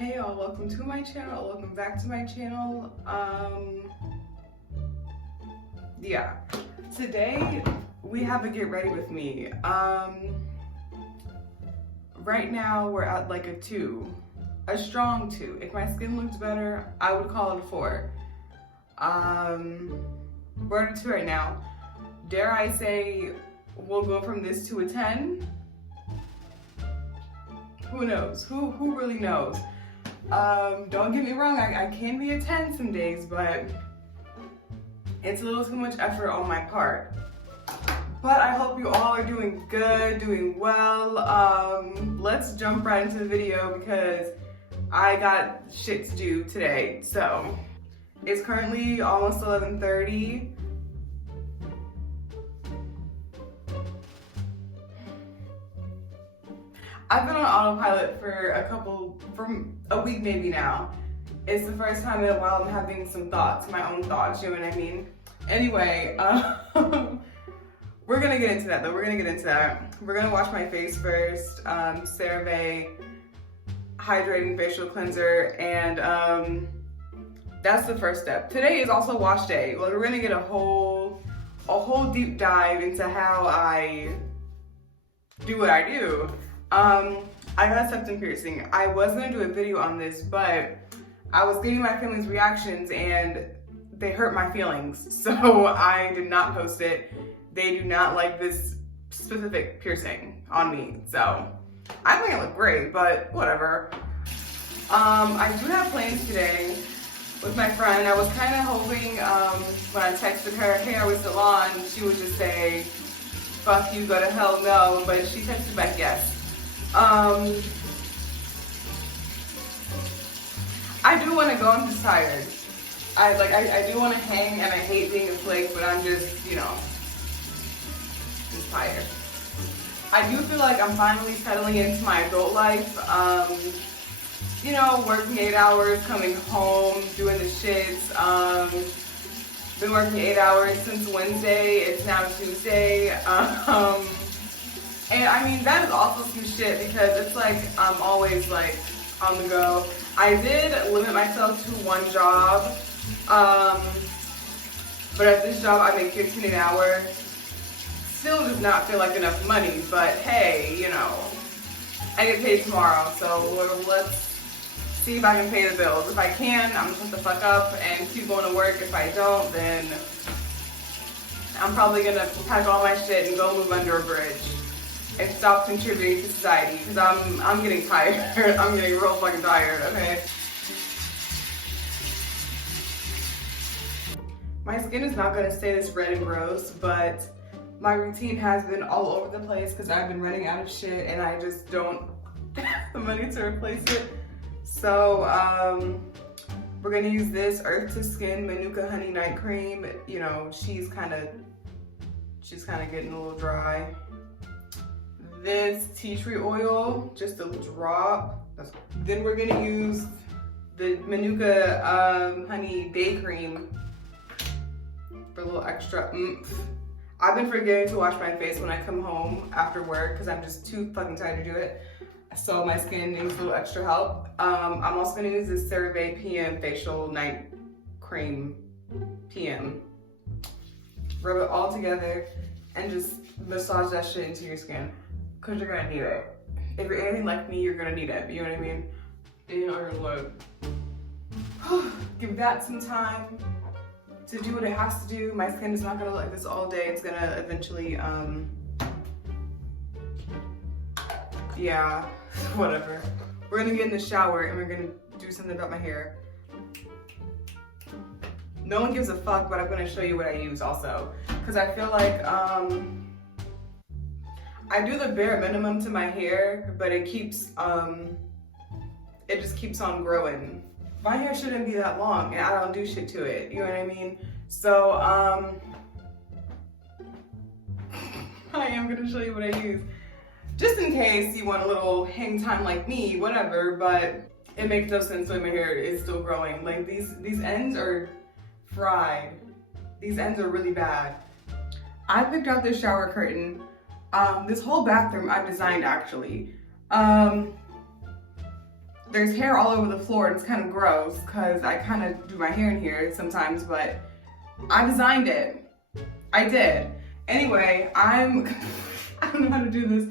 Hey y'all, welcome to my channel, welcome back to my channel. Yeah, today we have a get ready with me. Right now we're at like a 2, a strong 2. If my skin looks better, I would call it a 4. We're at a 2 right now. Dare I say we'll go from this to a 10? Who knows? Who really knows? Don't get me wrong, I can be a 10 some days, but it's a little too much effort on my part. But I hope you all are doing good, doing well. Let's jump right into the video because I got shit to do today. So, it's currently almost 11:30. I've been on autopilot for a week maybe now. It's the first time in a while I'm having some thoughts, my own thoughts, you know what I mean? Anyway, we're gonna get into that though, we're gonna wash my face first, CeraVe Hydrating Facial Cleanser, and that's the first step. Today is also wash day. Like, we're gonna get a whole deep dive into how I do what I do. I got a septum piercing. I was gonna do a video on this, but I was getting my family's reactions and they hurt my feelings, so I did not post it. They do not like this specific piercing on me, so I think I look great, but whatever. I do have plans today with my friend. I was kind of hoping when I texted her, hey, are we still on? She would just say, fuck you, go to hell, no, but she texted back yes. I do want to go, I'm just tired. I do want to hang and I hate being a flake, but I'm just, you know, I'm tired. I do feel like I'm finally settling into my adult life. You know, working 8 hours, coming home, doing the shits. Been working 8 hours since Wednesday, it's now Tuesday. And I mean, that is also some shit because it's like I'm always like on the go. I did limit myself to one job, but at this job I make 15 an hour. Still does not feel like enough money, but hey, you know, I get paid tomorrow, so let's see if I can pay the bills. If I can, I'm gonna shut the fuck up and keep going to work. If I don't, then I'm probably gonna pack all my shit and go move under a bridge and stop contributing to society because I'm getting tired. I'm getting real fucking tired, okay? My skin is not gonna stay this red and gross, but my routine has been all over the place because I've been running out of shit and I just don't have the money to replace it. So, we're gonna use this Earth to Skin Manuka Honey Night Cream. You know, she's kind of getting a little dry. This tea tree oil, just a drop. Then we're gonna use the Manuka Honey Day Cream for a little extra oomph. I've been forgetting to wash my face when I come home after work because I'm just too fucking tired to do it. So my skin needs a little extra help. I'm also gonna use this CeraVe PM Facial Night Cream PM. Rub it all together and just massage that shit into your skin. Cause you're gonna need it. If you're anything like me, you're gonna need it. You know what I mean? You know your look. Give that some time to do what it has to do. My skin is not gonna look like this all day. It's gonna eventually, yeah, whatever. We're gonna get in the shower and we're gonna do something about my hair. No one gives a fuck, but I'm gonna show you what I use also. Cause I feel like, I do the bare minimum to my hair, but it keeps, it just keeps on growing. My hair shouldn't be that long and I don't do shit to it, you know what I mean? So, I am gonna show you what I use. Just in case you want a little hang time like me, whatever, but it makes no sense when my hair is still growing. Like these ends are fried. These ends are really bad. I picked out this shower curtain. This whole bathroom I've designed actually. there's hair all over the floor and it's kind of gross because I kind of do my hair in here sometimes, but I designed it. I did. Anyway, I don't know how to do this.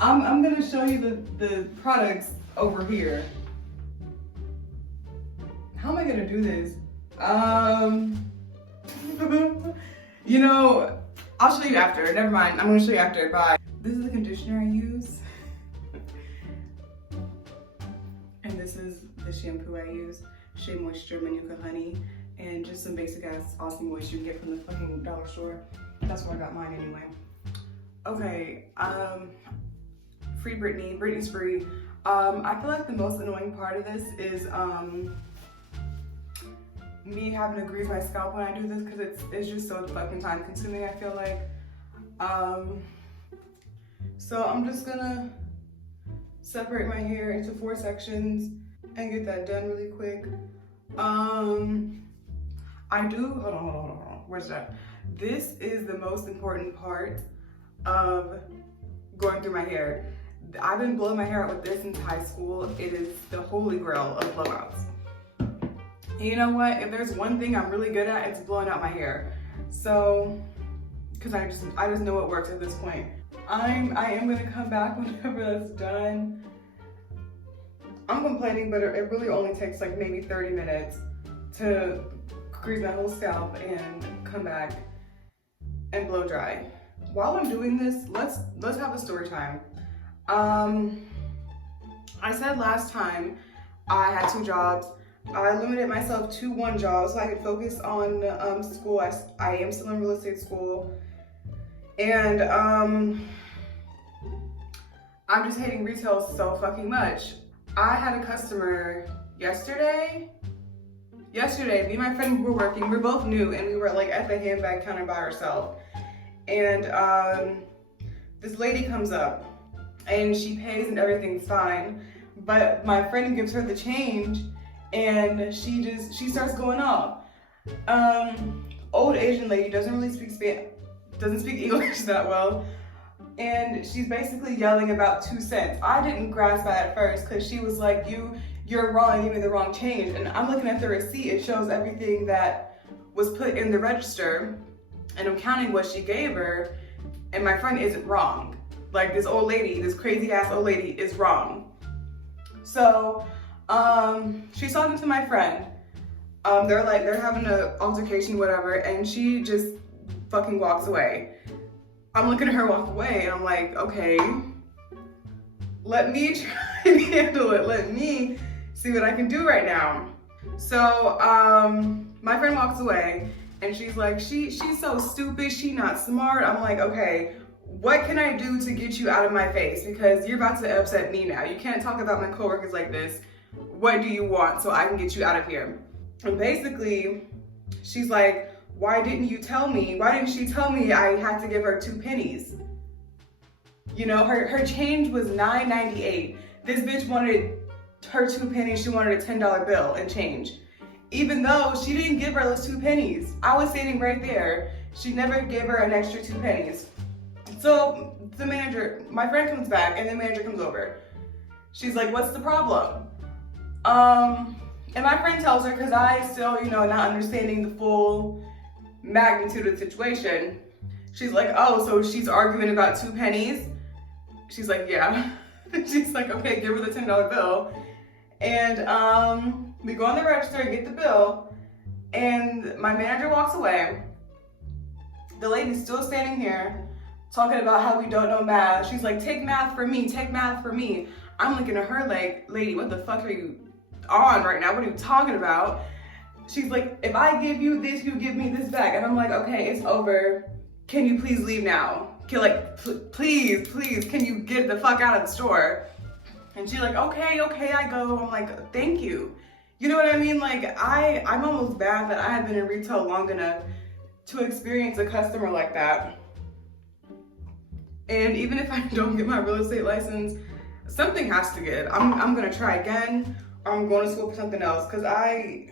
I'm gonna show you the products over here. How am I gonna do this? You know, I'll show you after. Never mind, I'm gonna show you after. Bye. This is the conditioner I use. And this is the shampoo I use. Shea Moisture Manuka Honey. And just some basic ass awesome moisture you get from the fucking dollar store. That's where I got mine anyway. Okay, free Britney. Britney's free. I feel like the most annoying part of this is me having to grease my scalp when I do this because it's just so fucking time consuming, I feel like. So I'm just gonna separate my hair into 4 sections and get that done really quick. Hold on. Where's that? This is the most important part of going through my hair. I've been blowing my hair out with this since high school. It is the holy grail of blowouts. And you know what? If there's one thing I'm really good at, it's blowing out my hair. So, because I just know it works at this point. I am gonna come back whenever that's done. I'm complaining, but it really only takes like maybe 30 minutes to grease my whole scalp and come back and blow dry. While I'm doing this, let's have a story time. I said last time I had 2 jobs. I limited myself to 1 job so I could focus on school. I am still in real estate school. And I'm just hating retail so fucking much. I had a customer yesterday, me and my friend were working, we're both new, and we were like at the handbag counter by ourselves. And this lady comes up and she pays and everything's fine. But my friend gives her the change and she starts going off. Old Asian lady, doesn't really speak English that well. And she's basically yelling about 2 cents. I didn't grasp that at first because she was like, you're wrong, you gave me the wrong change. And I'm looking at the receipt, it shows everything that was put in the register, and I'm counting what she gave her, and my friend isn't wrong. Like this old lady, this crazy ass old lady is wrong. So, she's talking to my friend. They're having an altercation, whatever, and she just fucking walks away. I'm looking at her walk away and I'm like, okay, let me try and handle it. Let me see what I can do right now. So my friend walks away and she's like, she's so stupid, she not smart. I'm like, okay, what can I do to get you out of my face? Because you're about to upset me now. You can't talk about my coworkers like this. What do you want so I can get you out of here? And basically, she's like, why didn't she tell me I had to give her 2 pennies? You know, her change was $9.98. This bitch wanted her 2 pennies, she wanted a $10 bill and change. Even though she didn't give her those 2 pennies. I was sitting right there. She never gave her an extra 2 pennies. So my friend comes back and the manager comes over. She's like, what's the problem? And my friend tells her, because I still, not understanding the full magnitude of the situation. She's like, oh, so she's arguing about 2 pennies? She's like, yeah. She's like, okay, give her the $10 bill. And we go on the register and get the bill, and my manager walks away. The lady's still standing here talking about how we don't know math. She's like, take math for me, take math for me. I'm looking at her like, lady, what the fuck are you on right now? What are you talking about? She's like, if I give you this, you give me this back. And I'm like, okay, it's over. Can you please leave now? Please, can you get the fuck out of the store? And she's like, okay, I go. I'm like, thank you. You know what I mean? Like, I'm almost bad that I have been in retail long enough to experience a customer like that. And even if I don't get my real estate license, something has to give. I'm gonna try again, or I'm going to school for something else, because I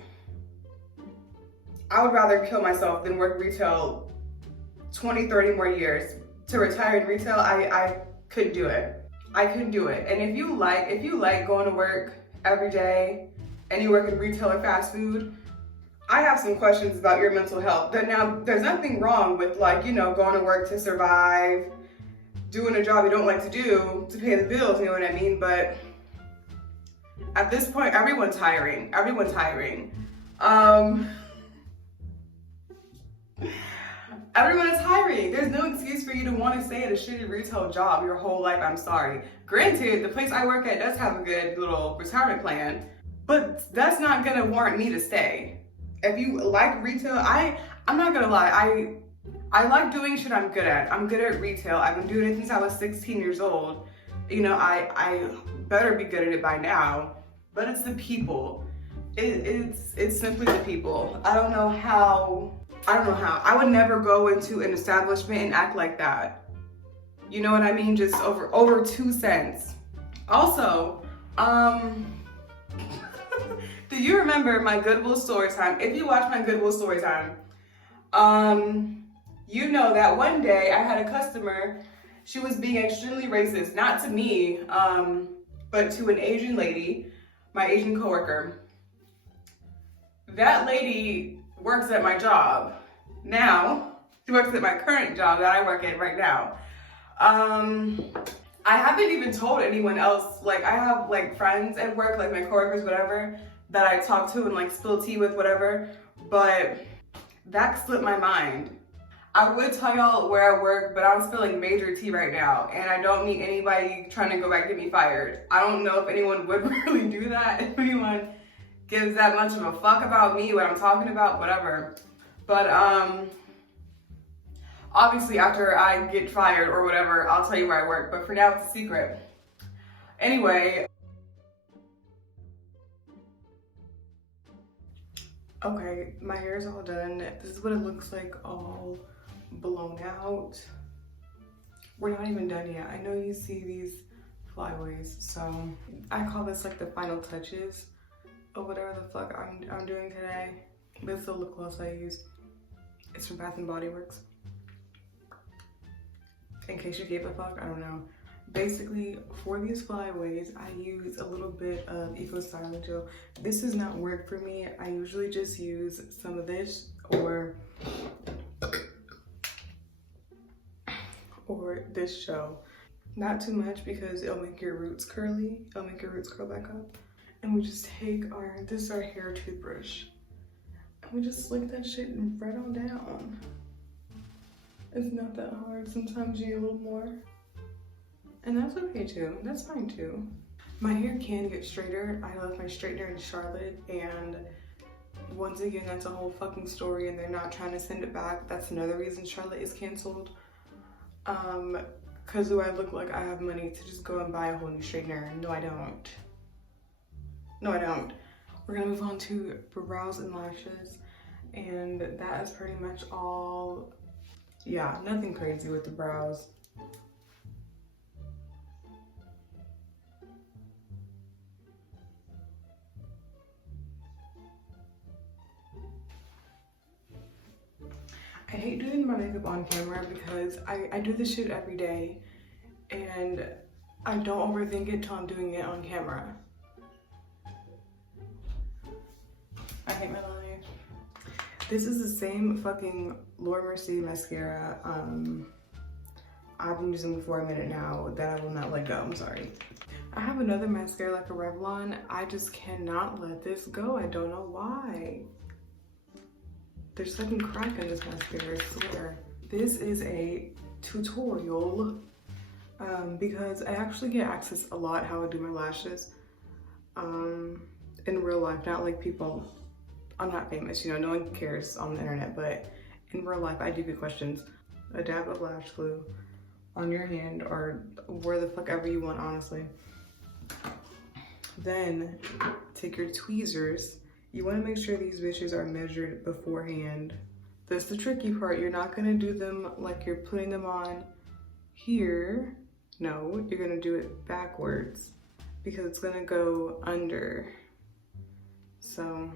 would rather kill myself than work retail 20, 30 more years. To retire in retail, I couldn't do it. I couldn't do it. And if you like going to work every day and you work in retail or fast food, I have some questions about your mental health. Now, there's nothing wrong with, like, you know, going to work to survive, doing a job you don't like to do to pay the bills, you know what I mean? But at this point, everyone's hiring. Everyone's hiring. Everyone is hiring. There's no excuse for you to want to stay at a shitty retail job your whole life. I'm sorry. Granted, the place I work at does have a good little retirement plan, but that's not gonna warrant me to stay. If you like retail, I'm not gonna lie, I like doing shit I'm good at. I'm good at retail. I've been doing it since I was 16 years old. You know, I better be good at it by now. But it's the people. It's simply the people. I don't know how. I would never go into an establishment and act like that. You know what I mean? Just over 2 cents. Also, do you remember my Goodwill story time? If you watch my Goodwill story time, you know that one day I had a customer, she was being extremely racist, not to me, but to an Asian lady, my Asian coworker. That lady works at my job now. She works at my current job that I work at right now. I haven't even told anyone else. Like, I have like friends at work, like my coworkers, whatever, that I talk to and like spill tea with, whatever, but that slipped my mind. I would tell y'all where I work, but I'm spilling major tea right now, and I don't need anybody trying to go back and get me fired. I don't know if anyone would really do that, if anyone gives that much of a fuck about me, what I'm talking about, whatever. But obviously after I get fired or whatever, I'll tell you where I work, but for now it's a secret. Anyway. Okay, my hair is all done. This is what it looks like all blown out. We're not even done yet. I know you see these flyaways, so I call this like the final touches of whatever the fuck I'm doing today. This is the lip gloss I use. It's from Bath and Body Works. In case you gave a fuck, I don't know. Basically, for these flyaways, I use a little bit of Eco Styling Gel. This does not work for me. I usually just use some of this or this gel. Not too much because it'll make your roots curly. It'll make your roots curl back up. And we just take this is our hair toothbrush. And we just slick that shit right on down. It's not that hard. Sometimes you need a little more. And that's okay too, that's fine too. My hair can get straighter. I left my straightener in Charlotte, and once again, that's a whole fucking story, and they're not trying to send it back. That's another reason Charlotte is canceled. Cause do I look like I have money to just go and buy a whole new straightener? No, I don't. No, I don't. We're gonna move on to brows and lashes, and that is pretty much all. Yeah, nothing crazy with the brows. I hate doing my makeup on camera because I do this shit every day and I don't overthink it till I'm doing it on camera. I hate my life. This is the same fucking Laura Mercier mascara I've been using for a minute now that I will not let go. I'm sorry. I have another mascara like a Revlon. I just cannot let this go. I don't know why. There's fucking crack in this mascara, I swear. This is a tutorial because I actually get access a lot how I do my lashes in real life, not like people. I'm not famous, you know, no one cares on the internet, but in real life I do get questions. A dab of lash glue on your hand or where the fuck ever you want, honestly. Then take your tweezers. You want to make sure these bitches are measured beforehand. That's the tricky part. You're not going to do them like you're putting them on here. No, you're going to do it backwards because it's going to go under. So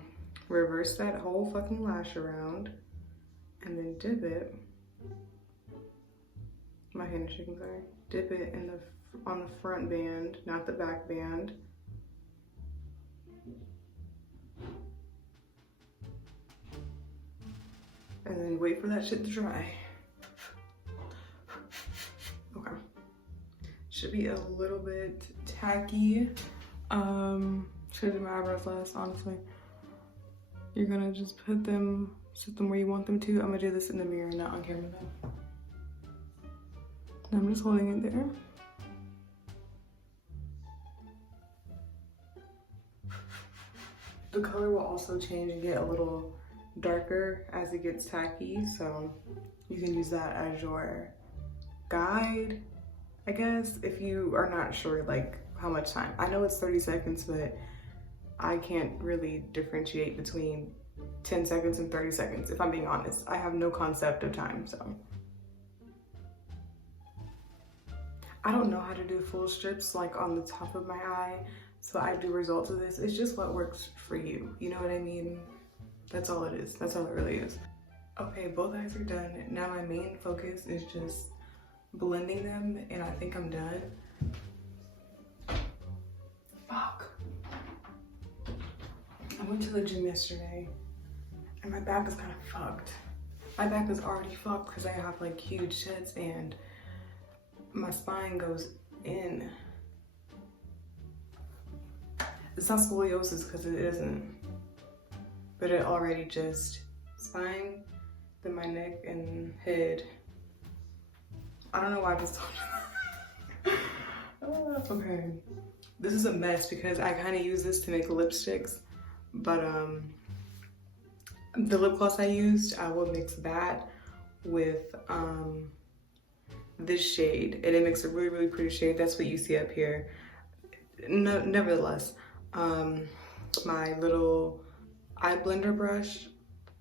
reverse that whole fucking lash around and then dip it. My hand is shaking, sorry. Dip it in on the front band, not the back band. And then wait for that shit to dry. Okay. Should be a little bit tacky. Should have done my eyebrows last, honestly. You're gonna just put them, set them where you want them to. I'm gonna do this in the mirror, not on camera though. And I'm just holding it there. The color will also change and get a little darker as it gets tacky, so you can use that as your guide, I guess, if you are not sure like how much time. I know it's 30 seconds, but I can't really differentiate between 10 seconds and 30 seconds, if I'm being honest. I have no concept of time, so. I don't know how to do full strips like on the top of my eye, so I do results of this. It's just what works for you, you know what I mean? That's all it is, that's all it really is. Okay, both eyes are done. Now my main focus is just blending them, and I think I'm done. Fuck. I went to the gym yesterday, and my back is kind of fucked. My back is already fucked because I have like huge sheds and my spine goes in. It's not scoliosis because it isn't, but it already just spine, then my neck and head. I don't know why I just told you. Oh, that's okay. This is a mess because I kind of use this to make lipsticks, but the lip gloss I used, I will mix that with this shade, and it makes a really, really pretty shade. That's what you see up here. No, nevertheless, my little eye blender brush,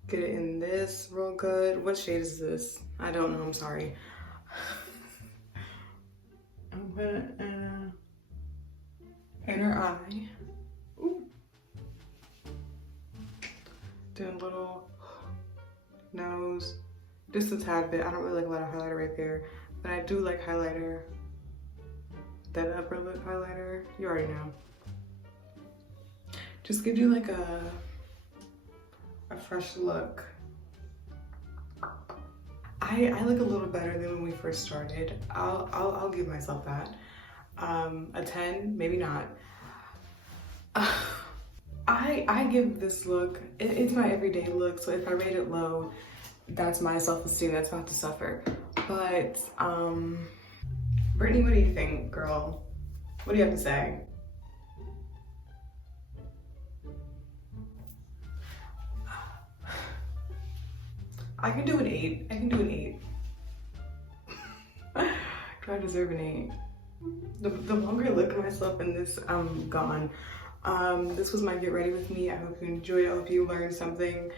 get it in this real good. What shade is this? I don't know, I'm sorry. I'm gonna inner eye. Ooh. Do a little nose, just a tad bit. I don't really like a lot of highlighter right there, but I do like highlighter. That upper lip highlighter, you already know. Just gives you like a fresh look. I look a little better than when we first started. I'll give myself that. A 10, maybe not. I give this look, it's my everyday look, so if I rate it low, that's my self-esteem that's about to suffer. But, Brittany, what do you think, girl? What do you have to say? I can do an 8. I can do an 8. Do I deserve an 8? The longer I look at myself in this, I'm gone. This was my get ready with me. I hope you enjoyed. I hope you learned something.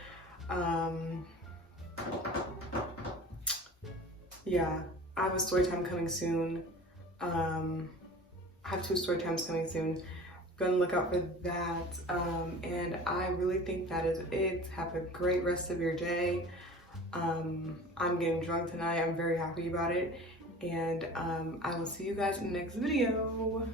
Yeah, I have a story time coming soon. I have 2 story times coming soon. Gonna look out for that. And I really think that is it. Have a great rest of your day. I'm getting drunk tonight. I'm very happy about it. And I will see you guys in the next video.